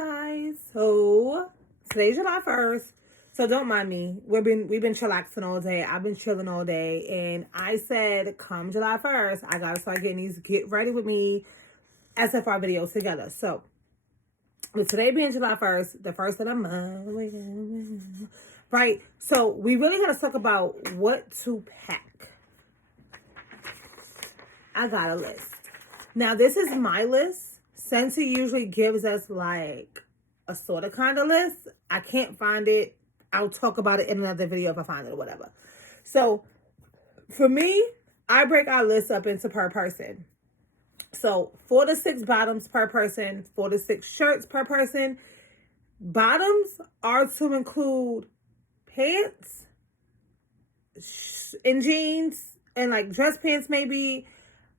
guys. So today's July 1st. So don't mind me. We've been chillaxing all day. I've been chilling all day. And I said, come July 1st, I gotta start getting these get ready with me SFR videos together. So with today being July 1st, the first of the month, right? So we really gotta talk about what to pack. I got a list. Now this is my list. Scentsy usually gives us like a sort of kind of list. I can't find it. I'll talk about it in another video if I find it or whatever. So for me, I break our list up into per person. So 4 to 6 bottoms per person, 4 to 6 shirts per person. Bottoms are to include pants and jeans and like dress pants maybe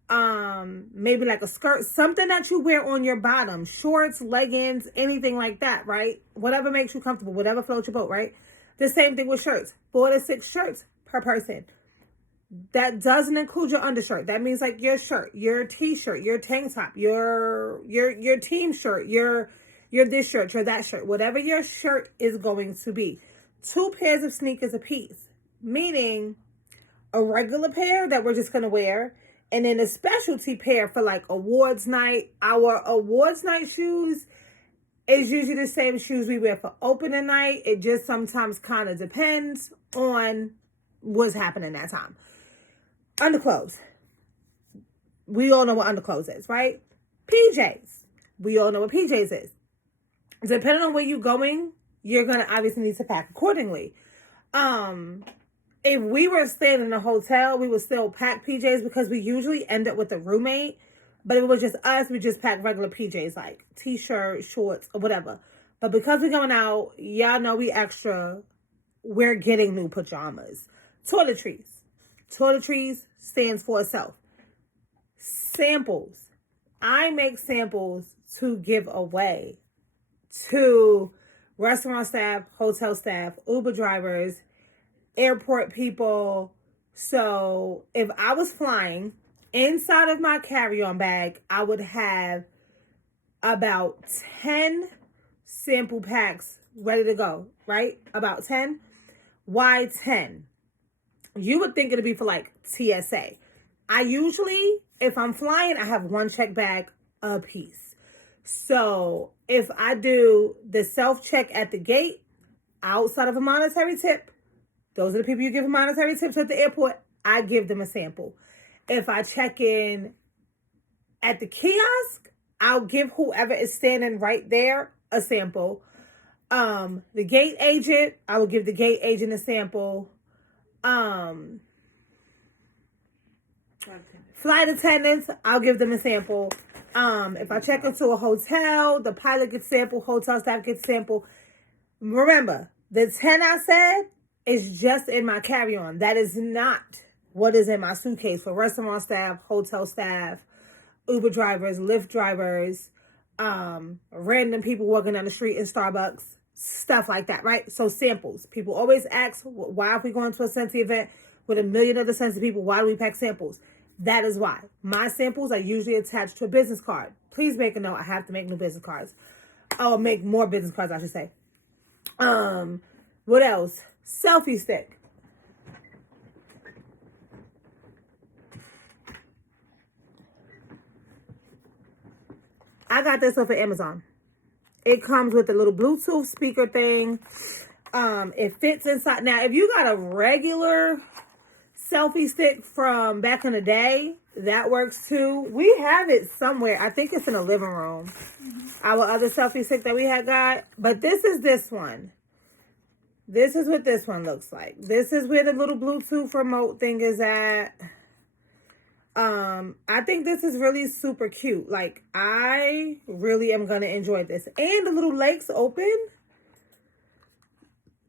like a skirt, something that you wear on your bottom, shorts, leggings, anything like that, right? Whatever makes you comfortable, whatever floats your boat, right? The same thing with shirts, 4 to 6 shirts per person. That doesn't include your undershirt. That means like your shirt, your t-shirt, your tank top, your team shirt, your this shirt, your that shirt, whatever your shirt is going to be. 2 pairs of sneakers a piece, meaning a regular pair that we're just going to wear, and then a specialty pair for like awards night. Our awards night shoes is usually the same shoes we wear for opening night. It just sometimes kind of depends on what's happening that time. Underclothes. We all know what underclothes is, right? PJs. We all know what PJs is. Depending on where you're going, you're going to obviously need to pack accordingly. If we were staying in a hotel, we would still pack PJs because we usually end up with a roommate. But if it was just us, we just pack regular PJs like t-shirt, shorts, or whatever. But because we're going out, y'all know we extra. We're getting new pajamas. Toiletries. Toiletries stands for itself. Samples. I make samples to give away to restaurant staff, hotel staff, Uber drivers, airport people. So if I was flying, inside of my carry-on bag, I would have about 10 sample packs ready to go, right? About 10. Why 10? You would think it'd be for like TSA. I usually, if I'm flying, I have 1 check bag a piece. So if I do the self-check at the gate, outside of a monetary tip, those are the people you give monetary tips at the airport, I give them a sample. If I check in at the kiosk, I'll give whoever is standing right there a sample. The gate agent, I will give the gate agent a sample. Flight attendants, I'll give them a sample. If I check into a hotel, the pilot gets sample, hotel staff gets sample. Remember, the 10 I said is just in my carry-on. That is not what is in my suitcase for restaurant staff, hotel staff, Uber drivers, Lyft drivers, random people walking down the street in Starbucks, stuff like that, right? So samples. People always ask, why if we go into a Scentsy event with a million other Scentsy people, why do we pack samples? That is why. My samples are usually attached to a business card. Please make a note. I have to make new business cards. I'll make more business cards, I should say. What else? Selfie stick. I got this off of Amazon. It comes with a little Bluetooth speaker thing. It fits inside. Now, if you got a regular selfie stick from back in the day, that works too. We have it somewhere. I think it's in the living room. Our other selfie stick that we had got. But this is this one. This is what this one looks like. This is where the little Bluetooth remote thing is at. I think this is really super cute. Like, I really am going to enjoy this. And the little legs open.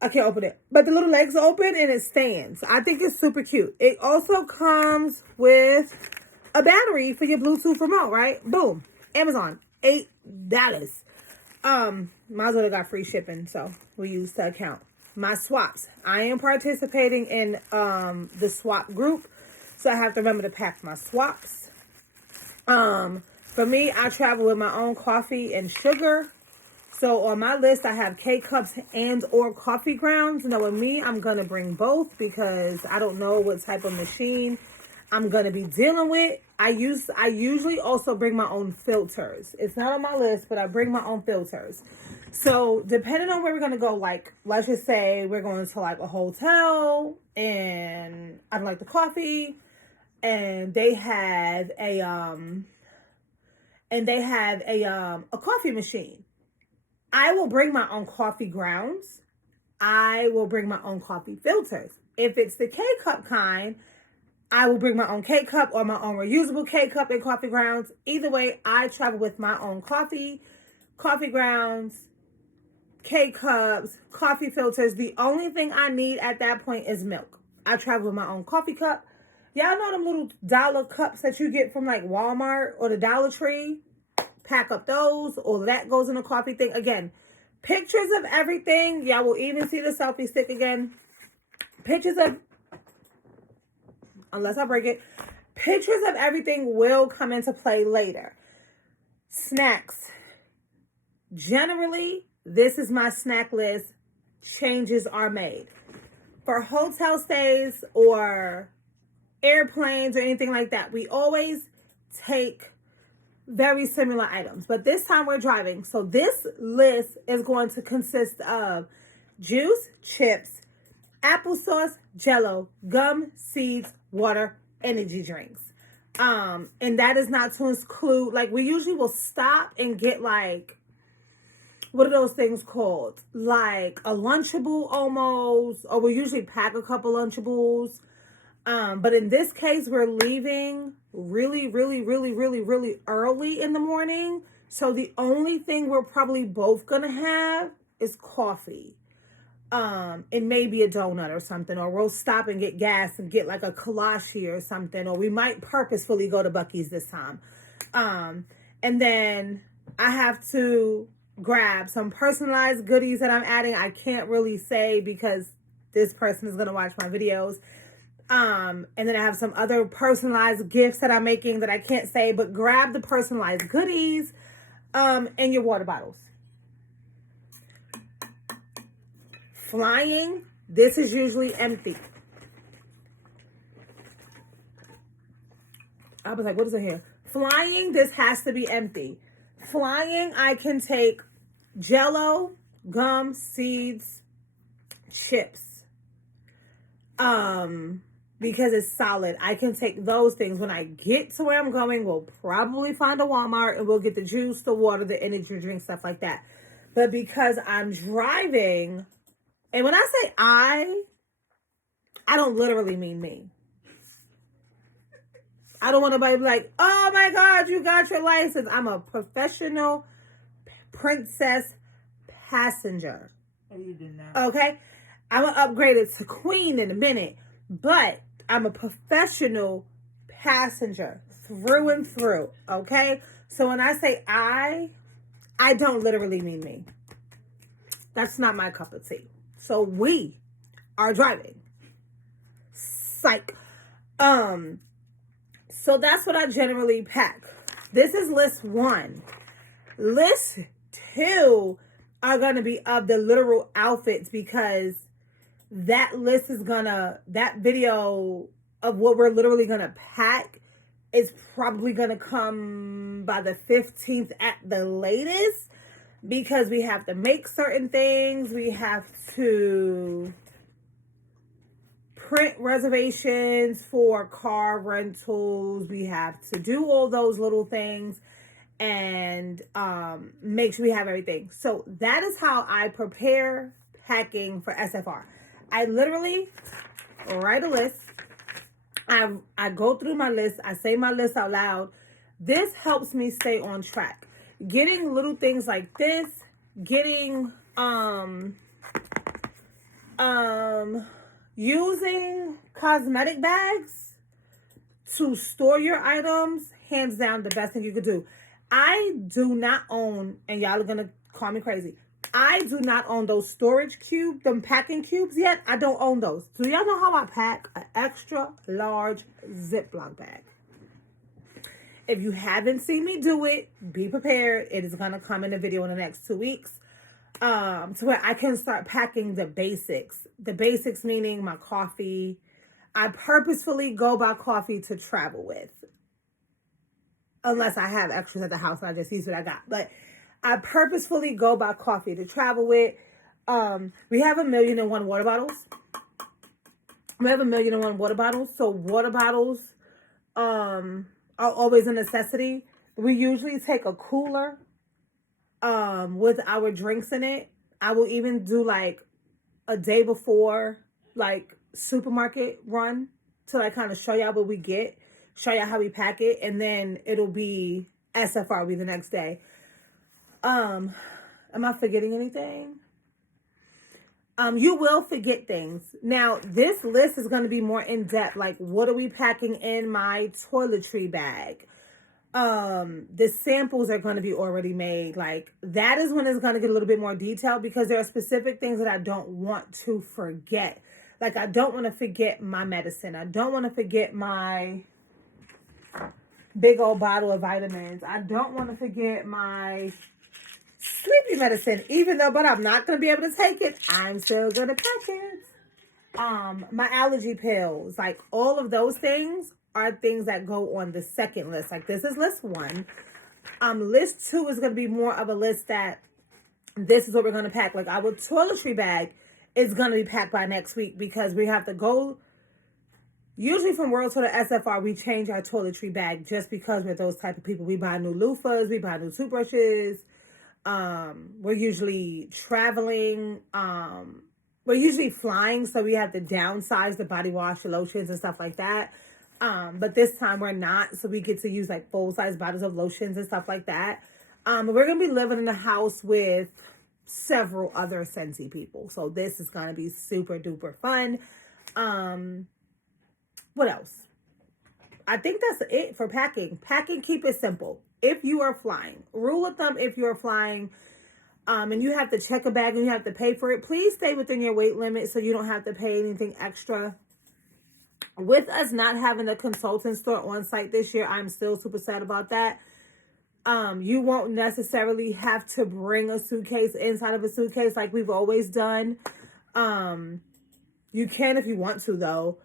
I can't open it. But the little legs open and it stands. I think it's super cute. It also comes with a battery for your Bluetooth remote, right? Boom. Amazon. $8. Might as well have got free shipping, so we use the account. My swaps. I am participating in the swap group, so I have to remember to pack my swaps. For me, I travel with my own coffee and sugar. So on my list, I have K-cups and or coffee grounds. Now with me, I'm going to bring both because I don't know what type of machine I'm going to be dealing with. I usually also bring my own filters. It's not on my list, but I bring my own filters. So depending on where we're going to go, like, let's just say we're going to like a hotel and I like the coffee and they have a coffee machine. I will bring my own coffee grounds. I will bring my own coffee filters. If it's the K-cup kind, I will bring my own K-cup or my own reusable K-cup and coffee grounds. Either way, I travel with my own coffee grounds, K-cups, coffee filters. The only thing I need at that point is milk. I travel with my own coffee cup. Y'all know them little dollar cups that you get from like Walmart or the Dollar Tree? Pack up those, or that goes in a coffee thing. Again, pictures of everything. Y'all will even see the selfie stick again. Pictures of, unless I break it, pictures of everything will come into play later. Snacks. Generally, this is my snack list. Changes are made. For hotel stays or airplanes or anything like that, we always take very similar items, but this time we're driving. So this list is going to consist of juice, chips, applesauce, Jello, gum, seeds, water, energy drinks. And that is not to include, like, we usually will stop and get like, what are those things called? Like a Lunchable almost, or we usually pack a couple Lunchables. But in this case, we're leaving really early in the morning. So the only thing we're probably both going to have is coffee. And maybe a donut or something, or we'll stop and get gas and get like a kolache or something, or we might purposefully go to Buc-ee's this time. And then I have to grab some personalized goodies that I'm adding. I can't really say because this person is going to watch my videos. And then I have some other personalized gifts that I'm making that I can't say, but grab the personalized goodies, and your water bottles. Flying, this is usually empty. I was like, what is it here? Flying, this has to be empty. Flying, I can take Jello, gum, seeds, chips. Because it's solid. I can take those things. When I get to where I'm going, we'll probably find a Walmart and we'll get the juice, the water, the energy drink, stuff like that. But because I'm driving, and when I say I don't literally mean me. I don't want nobody to be like, oh my God, you got your license. I'm a professional princess passenger. Oh, you did not. Okay? I'm going to upgrade it to queen in a minute. But I'm a professional passenger through and through, okay? So when I say I don't literally mean me. That's not my cup of tea. So we are driving. Psych. So that's what I generally pack. This is list 1. List 2 are going to be of the literal outfits because that list is that video of what we're literally gonna pack is probably gonna come by the 15th at the latest, because we have to make certain things. We have to print reservations for car rentals. We have to do all those little things and make sure we have everything. So that is how I prepare packing for SFR. I literally write a list. I go through my list. I say my list out loud. This helps me stay on track. Getting little things like this, getting using cosmetic bags to store your items, hands down the best thing you could do. I do not own, and y'all are gonna call me crazy, I do not own those storage cubes, them packing cubes yet. I don't own those. Do y'all know how I pack an extra large Ziploc bag? If you haven't seen me do it, be prepared. It is going to come in a video in the next 2 weeks. to where I can start packing the basics. The basics meaning my coffee. I purposefully go buy coffee to travel with. Unless I have extras at the house and I just use what I got. But I purposefully go buy coffee to travel with. We have 1,000,001 water bottles. We have 1,000,001 water bottles. So water bottles are always a necessity. We usually take a cooler with our drinks in it. I will even do like a day before like supermarket run to like kind of show y'all what we get, show y'all how we pack it, and then it'll be SFR will be the next day. Am I forgetting anything? You will forget things. Now, this list is going to be more in depth. Like, what are we packing in my toiletry bag? The samples are going to be already made. Like, that is when it's going to get a little bit more detailed because there are specific things that I don't want to forget. Like, I don't want to forget my medicine. I don't want to forget my big old bottle of vitamins. I don't want to forget my sleepy medicine, but I'm not going to be able to take it. I'm still going to pack it. My allergy pills, like all of those things are things that go on the second list. Like this is list 1. List 2 is going to be more of a list that this is what we're going to pack. Like our toiletry bag is going to be packed by next week because we have to go. Usually from World to the SFR, we change our toiletry bag just because we're those type of people. We buy new loofahs, we buy new toothbrushes. We're usually traveling. We're usually flying, so we have to downsize the body wash, the lotions, and stuff like that. But this time we're not, so we get to use like full-size bottles of lotions and stuff like that. We're gonna be living in a house with several other Scentsy people, so this is gonna be super duper fun. What else? I think that's it for packing. Packing, keep it simple. If you are flying, rule of thumb, if you're flying, and you have to check a bag and you have to pay for it, please stay within your weight limit so you don't have to pay anything extra. With us not having a consultant store on site this year, I'm still super sad about that. You won't necessarily have to bring a suitcase inside of a suitcase like we've always done. You can if you want to though.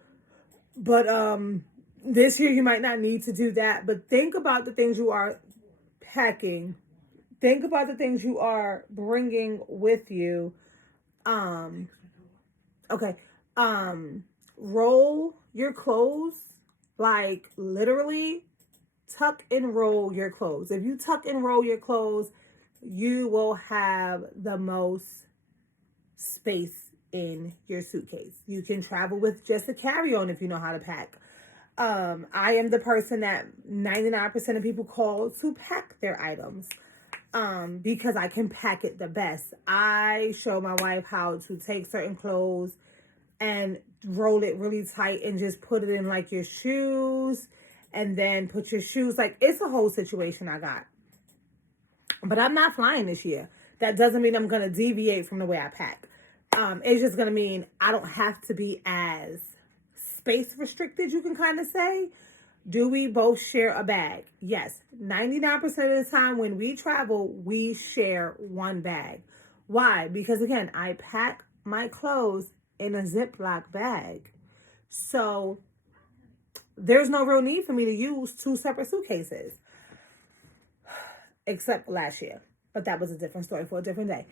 But this year you might not need to do that. But think about the things you are packing. Think about the things you are bringing with you. Okay. Roll your clothes. Like literally tuck and roll your clothes. If you tuck and roll your clothes, you will have the most space in your suitcase. You can travel with just a carry-on if you know how to pack. I am the person that 99% of people call to pack their items. Because I can pack it the best. I show my wife how to take certain clothes and roll it really tight and just put it in like your shoes and then put your shoes, like it's a whole situation I got. But I'm not flying this year. That doesn't mean I'm going to deviate from the way I pack. It's just going to mean I don't have to be as space restricted, you can kind of say. Do we both share a bag? Yes. 99% of the time when we travel, we share one bag. Why? Because again, I pack my clothes in a Ziploc bag. So there's no real need for me to use 2 separate suitcases. Except for last year. But that was a different story for a different day.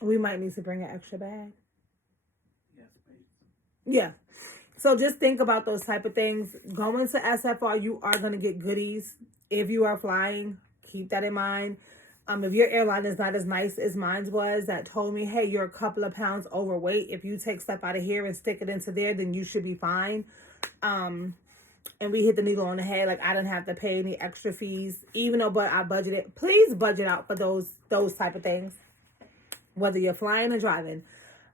We might need to bring an extra bag. Yeah. So just think about those type of things. Going to SFR, you are going to get goodies. If you are flying, keep that in mind. If your airline is not as nice as mine was, that told me, hey, you're a couple of pounds overweight. If you take stuff out of here and stick it into there, then you should be fine. And we hit the needle on the head. Like, I didn't have to pay any extra fees, even though I budgeted. Please budget out for those type of things. Whether you're flying or driving,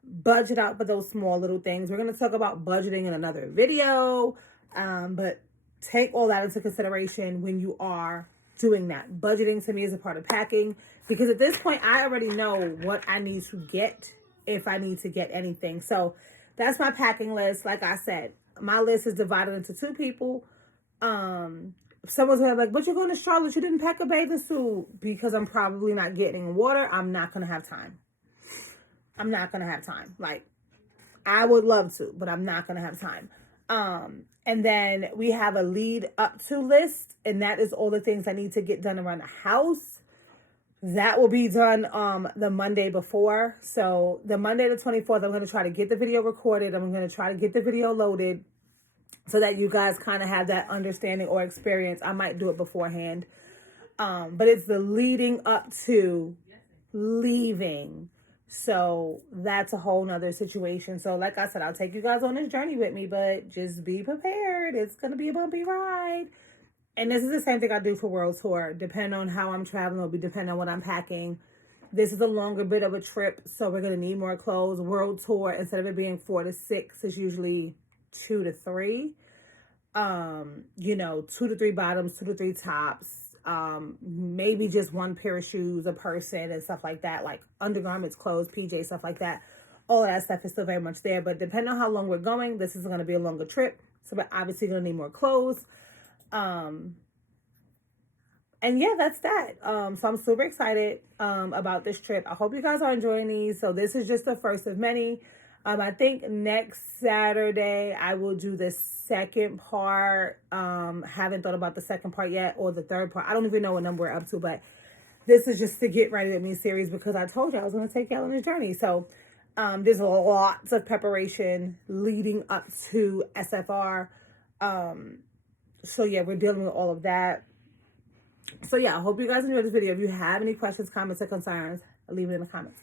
budget out for those small little things. We're going to talk about budgeting in another video. But take all that into consideration when you are doing that. Budgeting to me is a part of packing, because at this point I already know what I need to get if I need to get anything. So that's my packing list. Like I said, my list is divided into 2 people. someone's gonna be like, but you're going to Charlotte, you didn't pack a bathing suit. Because I'm probably not getting water, I'm not gonna have time. I'm not gonna have time. Like, I would love to, but I'm not gonna have time. And then we have a lead up to list, and that is all the things I need to get done around the house. That will be done the Monday before. So the Monday the 24th, I'm going to try to get the video recorded. I'm going to try to get the video loaded so that you guys kind of have that understanding or experience. I might do it beforehand. But it's the leading up to leaving. So that's a whole nother situation. So like I said, I'll take you guys on this journey with me, but just be prepared. It's going to be a bumpy ride. And this is the same thing I do for World Tour. Depending on how I'm traveling, it'll be depending on what I'm packing. This is a longer bit of a trip, so we're going to need more clothes. World Tour, instead of it being 4 to 6, is usually 2 to 3. 2 to 3 bottoms, 2 to 3 tops. Maybe just one pair of shoes a person and stuff like that. Like undergarments, clothes, PJ, stuff like that. All of that stuff is still very much there. But depending on how long we're going, this is going to be a longer trip. So we're obviously going to need more clothes. And yeah, that's that. So I'm super excited, about this trip. I hope you guys are enjoying these. So this is just the first of many. I think next Saturday I will do the second part. Haven't thought about the second part yet, or the third part. I don't even know what number we're up to, but this is just to get ready with me series, because I told you I was going to take y'all on this journey. So, there's lots of preparation leading up to SFR. So yeah, we're dealing with all of that. So yeah, I hope you guys enjoyed this video. If you have any questions, comments, or concerns, leave it in the comments.